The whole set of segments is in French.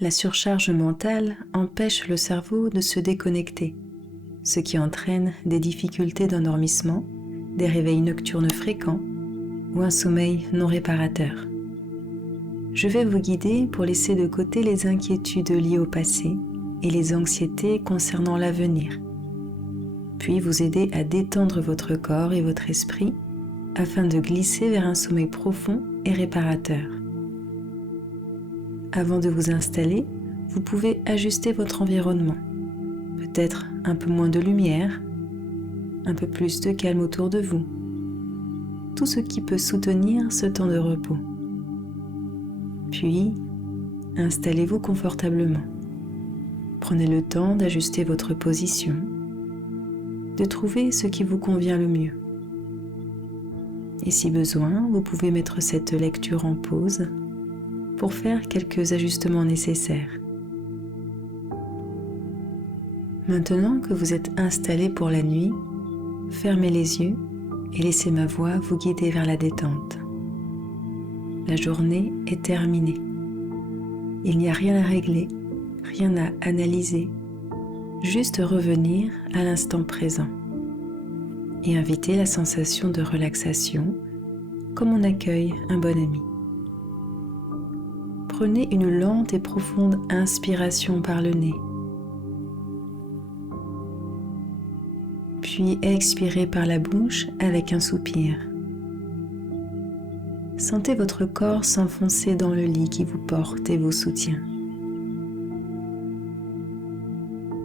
La surcharge mentale empêche le cerveau de se déconnecter, ce qui entraîne des difficultés d'endormissement, des réveils nocturnes fréquents ou un sommeil non réparateur. Je vais vous guider pour laisser de côté les inquiétudes liées au passé et les anxiétés concernant l'avenir, puis vous aider à détendre votre corps et votre esprit afin de glisser vers un sommeil profond et réparateur. Avant de vous installer, vous pouvez ajuster votre environnement. Peut-être un peu moins de lumière, un peu plus de calme autour de vous. Tout ce qui peut soutenir ce temps de repos. Puis, installez-vous confortablement. Prenez le temps d'ajuster votre position, de trouver ce qui vous convient le mieux. Et si besoin, vous pouvez mettre cette lecture en pause pour faire quelques ajustements nécessaires. Maintenant que vous êtes installé pour la nuit, fermez les yeux et laissez ma voix vous guider vers la détente. La journée est terminée. Il n'y a rien à régler, rien à analyser, juste revenir à l'instant présent et inviter la sensation de relaxation comme on accueille un bon ami. Prenez une lente et profonde inspiration par le nez, puis expirez par la bouche avec un soupir. Sentez votre corps s'enfoncer dans le lit qui vous porte et vous soutient.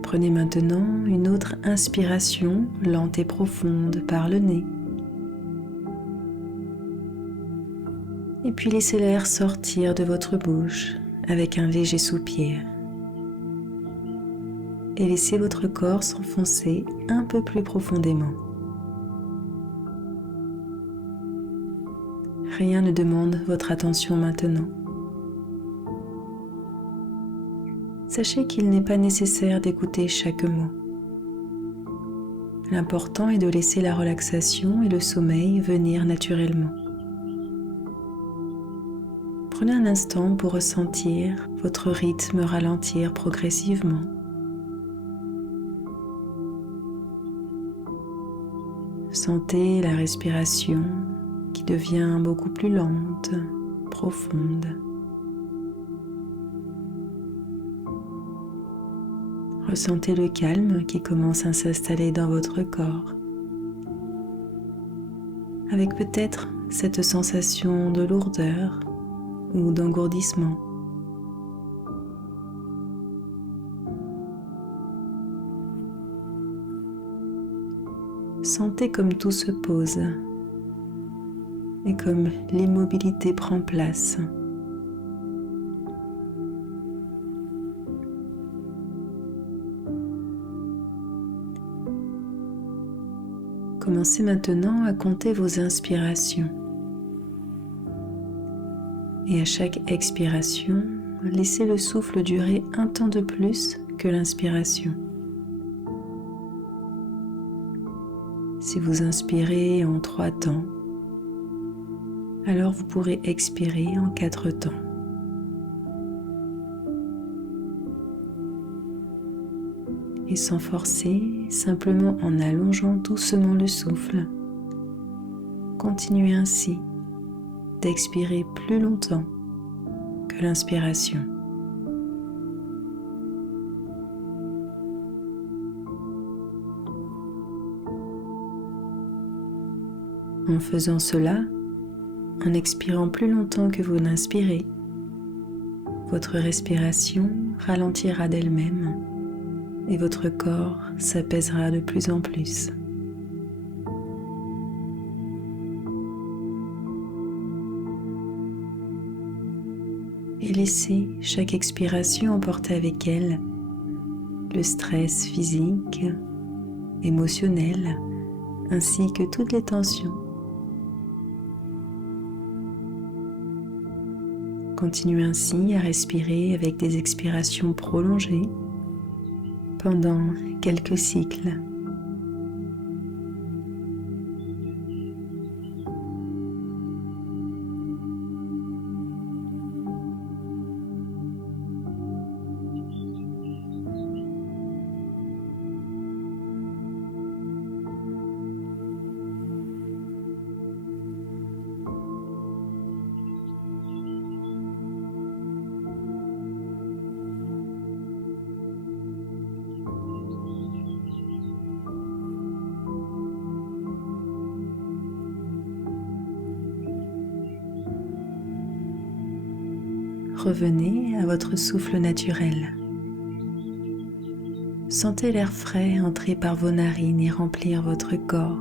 Prenez maintenant une autre inspiration lente et profonde par le nez. Et puis laissez l'air sortir de votre bouche avec un léger soupir. Et laissez votre corps s'enfoncer un peu plus profondément. Rien ne demande votre attention maintenant. Sachez qu'il n'est pas nécessaire d'écouter chaque mot. L'important est de laisser la relaxation et le sommeil venir naturellement. Prenez un instant pour ressentir votre rythme ralentir progressivement. Sentez la respiration qui devient beaucoup plus lente, profonde. Ressentez le calme qui commence à s'installer dans votre corps, avec peut-être cette sensation de lourdeur ou d'engourdissement. Sentez comme tout se pose et comme l'immobilité prend place. Commencez maintenant à compter vos inspirations. Et à chaque expiration, laissez le souffle durer un temps de plus que l'inspiration. Si vous inspirez en 3 temps, alors vous pourrez expirer en 4 temps. Et sans forcer, simplement en allongeant doucement le souffle, continuez ainsi d'expirer plus longtemps que l'inspiration. En faisant cela, en expirant plus longtemps que vous n'inspirez, votre respiration ralentira d'elle-même et votre corps s'apaisera de plus en plus. Et laissez chaque expiration emporter avec elle le stress physique, émotionnel, ainsi que toutes les tensions. Continuez ainsi à respirer avec des expirations prolongées pendant quelques cycles. revenez à votre souffle naturel. Sentez l'air frais entrer par vos narines et remplir votre corps.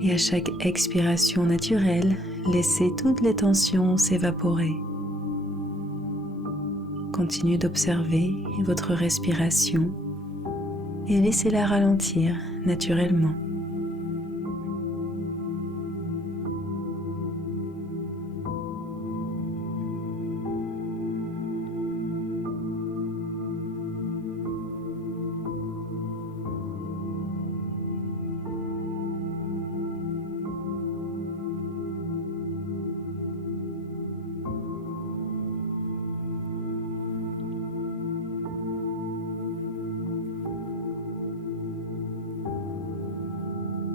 Et à chaque expiration naturelle, laissez toutes les tensions s'évaporer. Continuez d'observer votre respiration et laissez-la ralentir naturellement.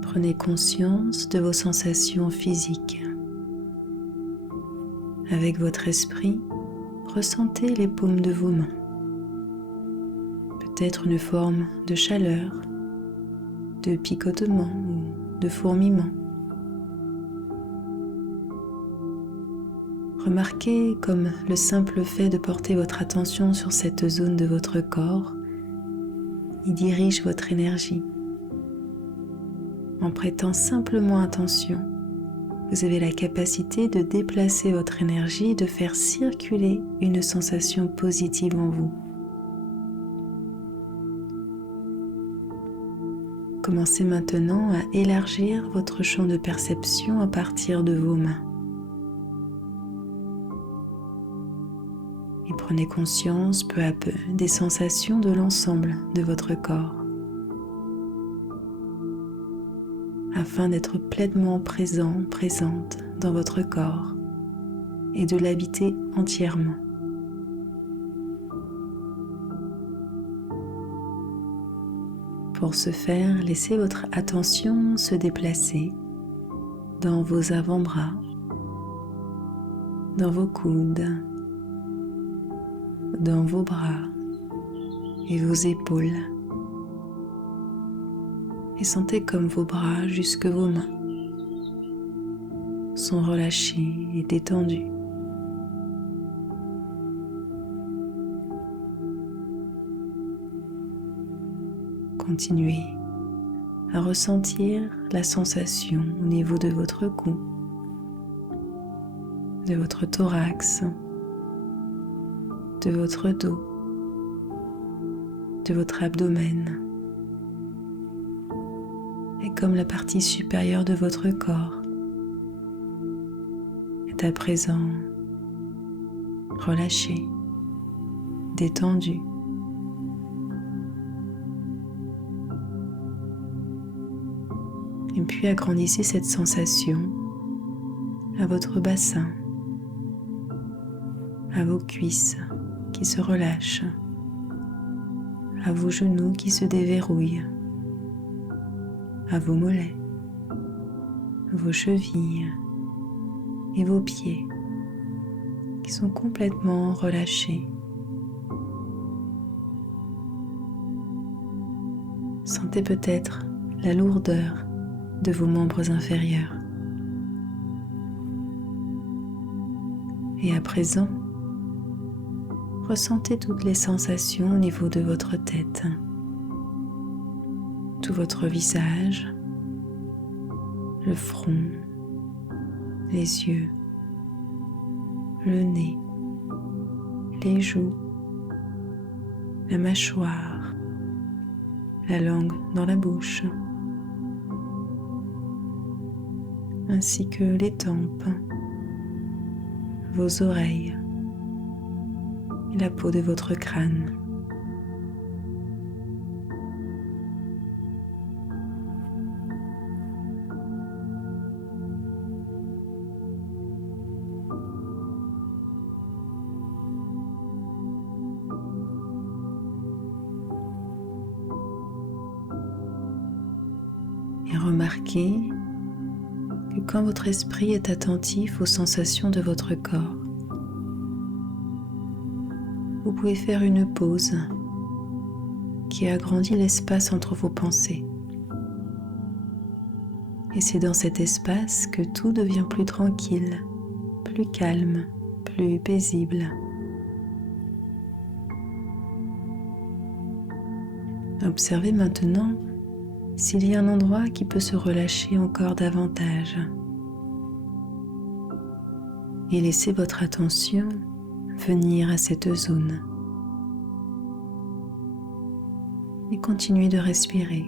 Prenez conscience de vos sensations physiques. Avec votre esprit, ressentez les paumes de vos mains. Peut-être une forme de chaleur, de picotement ou de fourmillement. Remarquez comme le simple fait de porter votre attention sur cette zone de votre corps y dirige votre énergie. En prêtant simplement attention, vous avez la capacité de déplacer votre énergie, de faire circuler une sensation positive en vous. Commencez maintenant à élargir votre champ de perception à partir de vos mains. Et prenez conscience peu à peu des sensations de l'ensemble de votre corps, afin d'être pleinement présent, présente dans votre corps et de l'habiter entièrement. Pour ce faire, laissez votre attention se déplacer dans vos avant-bras, dans vos coudes, dans vos bras et vos épaules. Et sentez comme vos bras jusque vos mains sont relâchés et détendus. Continuez à ressentir la sensation au niveau de votre cou, de votre thorax, de votre dos, de votre abdomen. Et comme la partie supérieure de votre corps est à présent relâchée, détendue. Et puis agrandissez cette sensation à votre bassin, à vos cuisses qui se relâchent, à vos genoux qui se déverrouillent, à vos mollets, vos chevilles et vos pieds qui sont complètement relâchés. Sentez peut-être la lourdeur de vos membres inférieurs. Et à présent, ressentez toutes les sensations au niveau de votre tête. Tout votre visage, le front, les yeux, le nez, les joues, la mâchoire, la langue dans la bouche, ainsi que les tempes, vos oreilles et la peau de votre crâne. Et remarquez que quand votre esprit est attentif aux sensations de votre corps, vous pouvez faire une pause qui agrandit l'espace entre vos pensées. Et c'est dans cet espace que tout devient plus tranquille, plus plus calme, plus paisible. Observez maintenant s'il y a un endroit qui peut se relâcher encore davantage. Et laissez votre attention venir à cette zone. Et continuez de respirer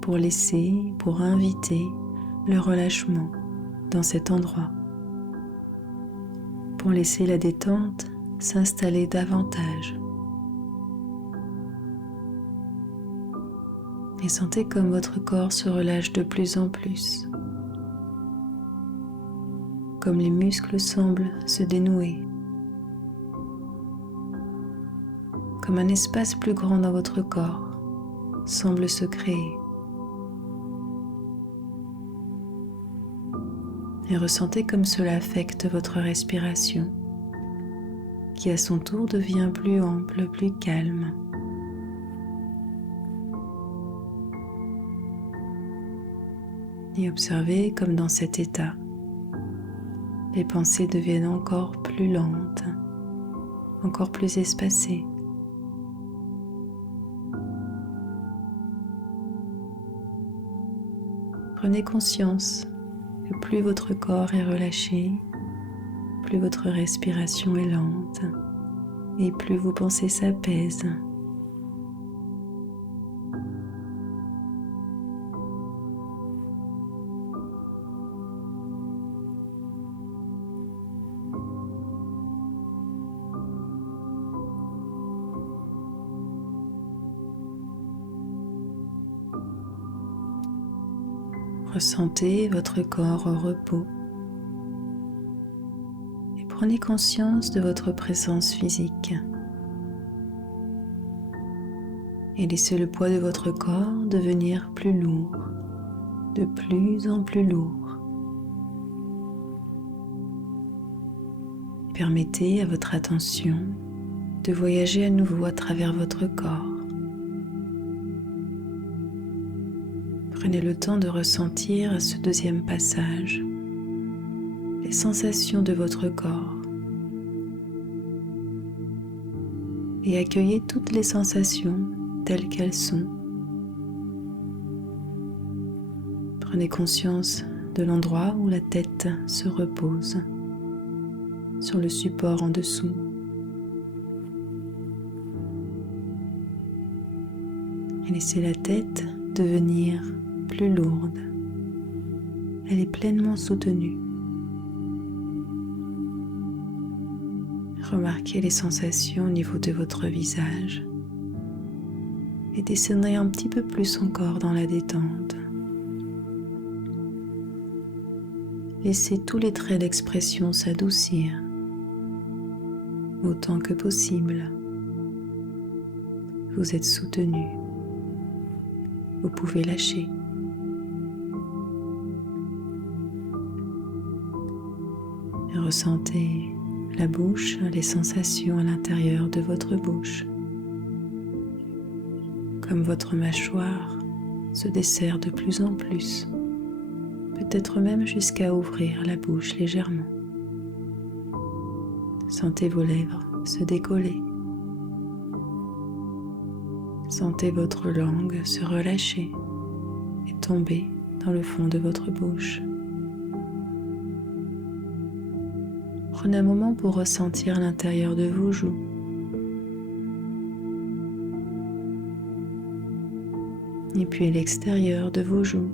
pour inviter le relâchement dans cet endroit, pour laisser la détente s'installer davantage. Et sentez comme votre corps se relâche de plus en plus, comme les muscles semblent se dénouer, comme un espace plus grand dans votre corps semble se créer. Et ressentez comme cela affecte votre respiration, qui à son tour devient plus ample, plus calme. Et observez comme dans cet état, les pensées deviennent encore plus lentes, encore plus espacées. Prenez conscience que plus votre corps est relâché, plus votre respiration est lente et plus vos pensées s'apaisent. Ressentez votre corps au repos et prenez conscience de votre présence physique. Et laissez le poids de votre corps devenir plus lourd, de plus en plus lourd. Permettez à votre attention de voyager à nouveau à travers votre corps. Prenez le temps de ressentir à ce deuxième passage les sensations de votre corps et accueillez toutes les sensations telles qu'elles sont. Prenez conscience de l'endroit où la tête se repose sur le support en dessous. Et laissez la tête devenir plus lourde. Elle est pleinement soutenue. Remarquez les sensations au niveau de votre visage et descendez un petit peu plus encore dans la détente. Laissez tous les traits d'expression s'adoucir autant que possible. Vous êtes soutenu. Vous pouvez lâcher. Et ressentez la bouche, les sensations à l'intérieur de votre bouche. Comme votre mâchoire se desserre de plus en plus, peut-être même jusqu'à ouvrir la bouche légèrement. Sentez vos lèvres se décoller. Sentez votre langue se relâcher et tomber dans le fond de votre bouche. Prenez un moment pour ressentir l'intérieur de vos joues. Et puis l'extérieur de vos joues.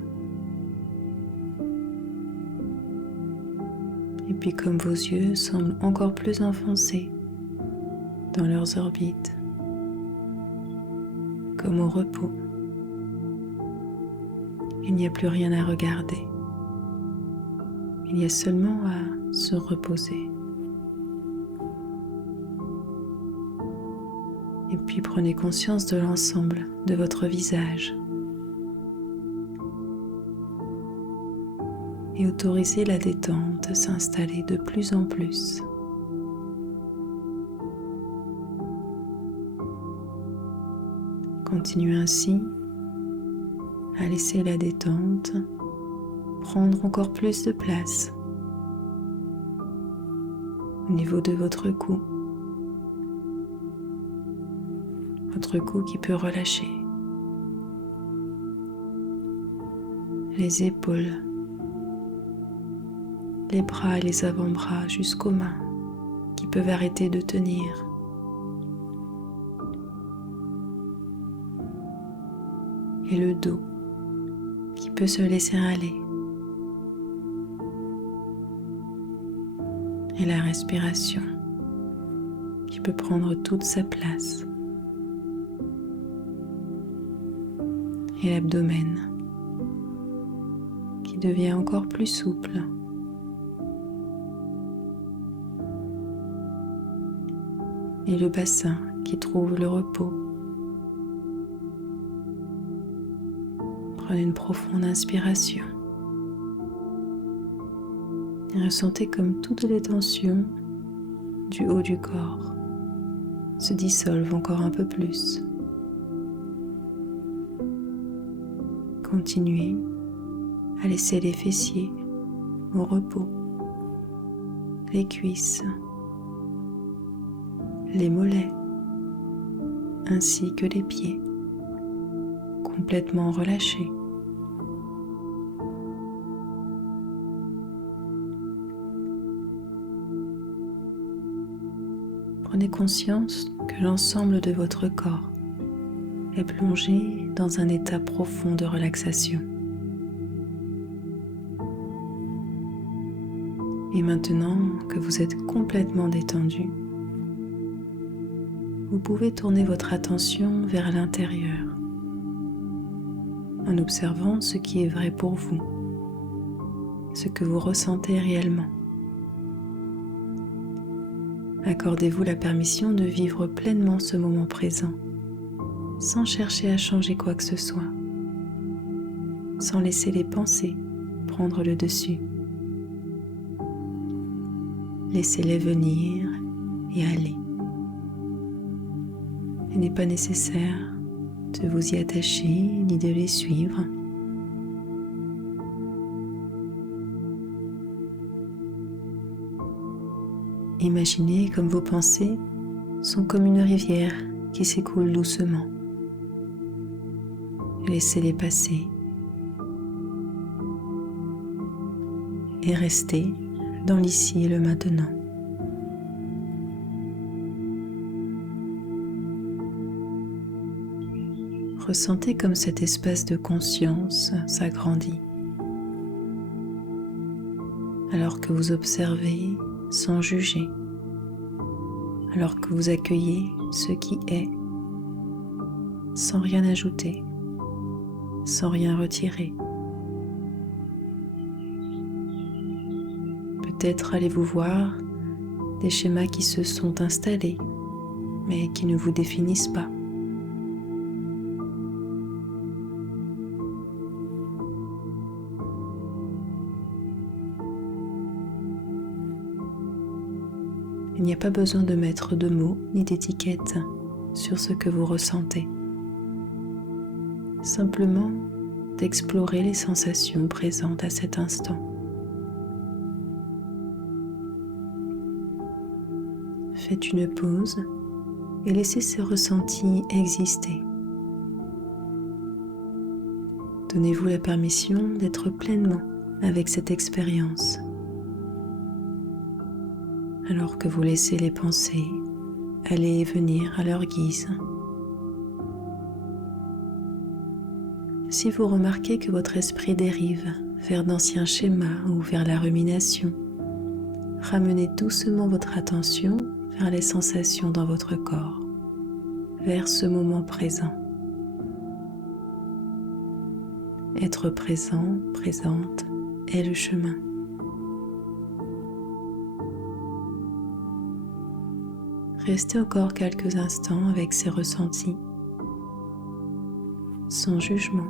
Et puis comme vos yeux semblent encore plus enfoncés dans leurs orbites, comme au repos, il n'y a plus rien à regarder. Il y a seulement à se reposer. Et puis prenez conscience de l'ensemble de votre visage. Et autorisez la détente à s'installer de plus en plus. Continuez ainsi à laisser la détente prendre encore plus de place au niveau de votre cou qui peut relâcher, les épaules, les bras et les avant-bras jusqu'aux mains qui peuvent arrêter de tenir. Et le dos qui peut se laisser aller. Et la respiration qui peut prendre toute sa place. Et l'abdomen qui devient encore plus souple. Et le bassin qui trouve le repos. Prenez une profonde inspiration. Et ressentez comme toutes les tensions du haut du corps se dissolvent encore un peu plus. Continuez à laisser les fessiers au repos, les cuisses, les mollets, ainsi que les pieds, complètement relâchés. Prenez conscience que l'ensemble de votre corps est plongé dans un état profond de relaxation. Et maintenant que vous êtes complètement détendu, vous pouvez tourner votre attention vers l'intérieur en observant ce qui est vrai pour vous, ce que vous ressentez réellement. Accordez-vous la permission de vivre pleinement ce moment présent, sans chercher à changer quoi que ce soit, sans laisser les pensées prendre le dessus. Laissez-les venir et aller. Il n'est pas nécessaire de vous y attacher ni de les suivre. Imaginez comme vos pensées sont comme une rivière qui s'écoule doucement. Laissez-les passer et restez dans l'ici et le maintenant. Ressentez comme cet espace de conscience s'agrandit alors que vous observez sans juger, alors que vous accueillez ce qui est, sans rien ajouter, sans rien retirer. Peut-être allez-vous voir des schémas qui se sont installés, mais qui ne vous définissent pas. Il n'y a pas besoin de mettre de mots ni d'étiquettes sur ce que vous ressentez. Simplement d'explorer les sensations présentes à cet instant. Faites une pause et laissez ces ressentis exister. Donnez-vous la permission d'être pleinement avec cette expérience. Alors que vous laissez les pensées aller et venir à leur guise. Si vous remarquez que votre esprit dérive vers d'anciens schémas ou vers la rumination, ramenez doucement votre attention vers les sensations dans votre corps, vers ce moment présent. Être présent, présente est le chemin. Restez encore quelques instants avec ces ressentis, sans jugement.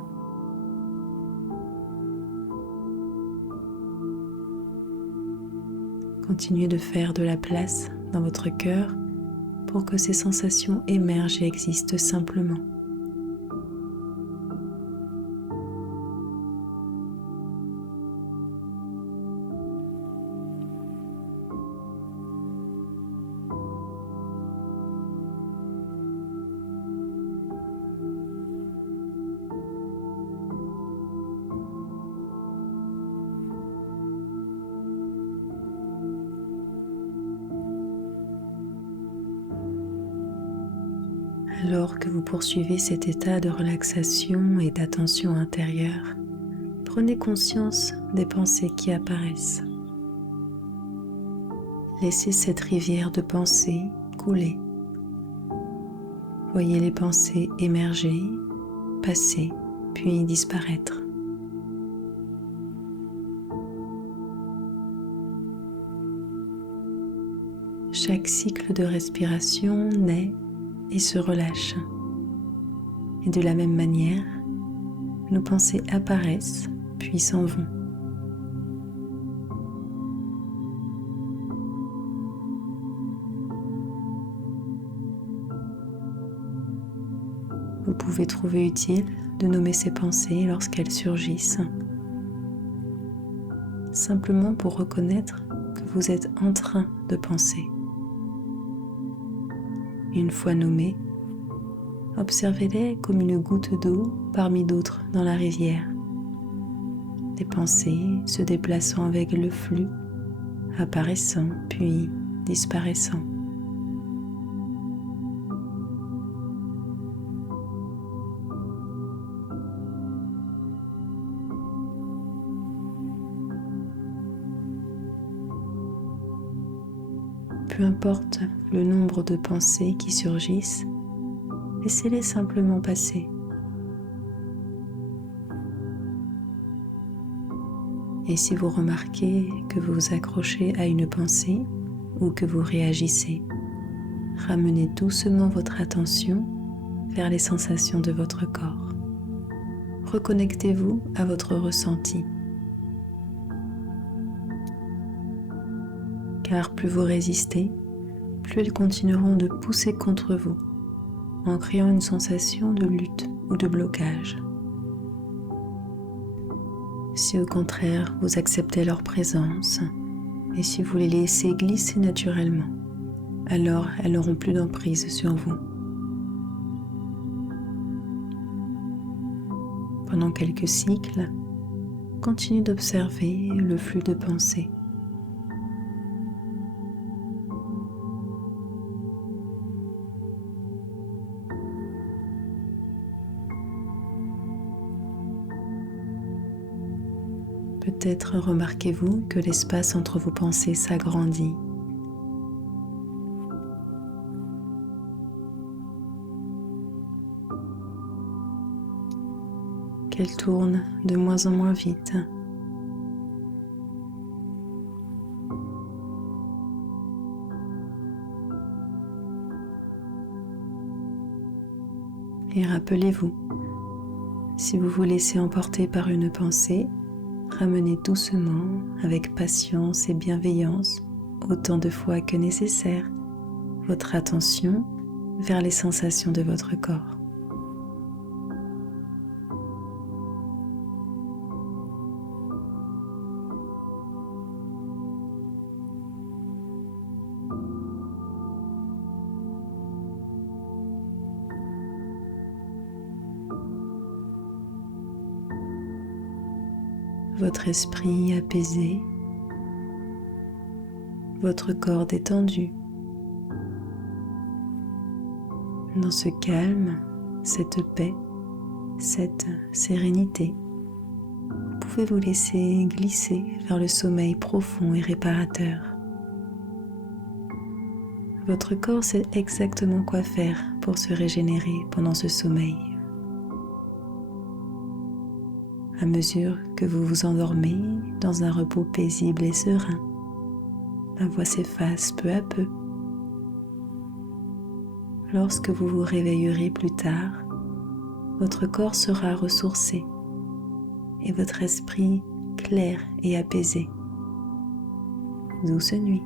Continuez de faire de la place dans votre cœur pour que ces sensations émergent et existent simplement. Alors que vous poursuivez cet état de relaxation et d'attention intérieure, prenez conscience des pensées qui apparaissent. Laissez cette rivière de pensées couler. Voyez les pensées émerger, passer, puis disparaître. Chaque cycle de respiration naît et se relâche. Et de la même manière, nos pensées apparaissent puis s'en vont. Vous pouvez trouver utile de nommer ces pensées lorsqu'elles surgissent, simplement pour reconnaître que vous êtes en train de penser. Une fois nommées, observez-les comme une goutte d'eau parmi d'autres dans la rivière. Des pensées se déplaçant avec le flux, apparaissant puis disparaissant. Peu importe le nombre de pensées qui surgissent, laissez-les simplement passer. Et si vous remarquez que vous vous accrochez à une pensée ou que vous réagissez, ramenez doucement votre attention vers les sensations de votre corps. Reconnectez-vous à votre ressenti. Car plus vous résistez, plus elles continueront de pousser contre vous, en créant une sensation de lutte ou de blocage. Si au contraire vous acceptez leur présence, et si vous les laissez glisser naturellement, alors elles n'auront plus d'emprise sur vous. Pendant quelques cycles, continuez d'observer le flux de pensées. Peut-être remarquez-vous que l'espace entre vos pensées s'agrandit. Qu'elles tournent de moins en moins vite. Et rappelez-vous, si vous vous laissez emporter par une pensée, ramenez doucement, avec patience et bienveillance, autant de fois que nécessaire, votre attention vers les sensations de votre corps. Votre esprit apaisé, votre corps détendu. Dans ce calme, cette paix, cette sérénité, vous pouvez vous laisser glisser vers le sommeil profond et réparateur. Votre corps sait exactement quoi faire pour se régénérer pendant ce sommeil. À mesure que vous vous endormez dans un repos paisible et serein, la voix s'efface peu à peu. Lorsque vous vous réveillerez plus tard, votre corps sera ressourcé et votre esprit clair et apaisé. Douce nuit.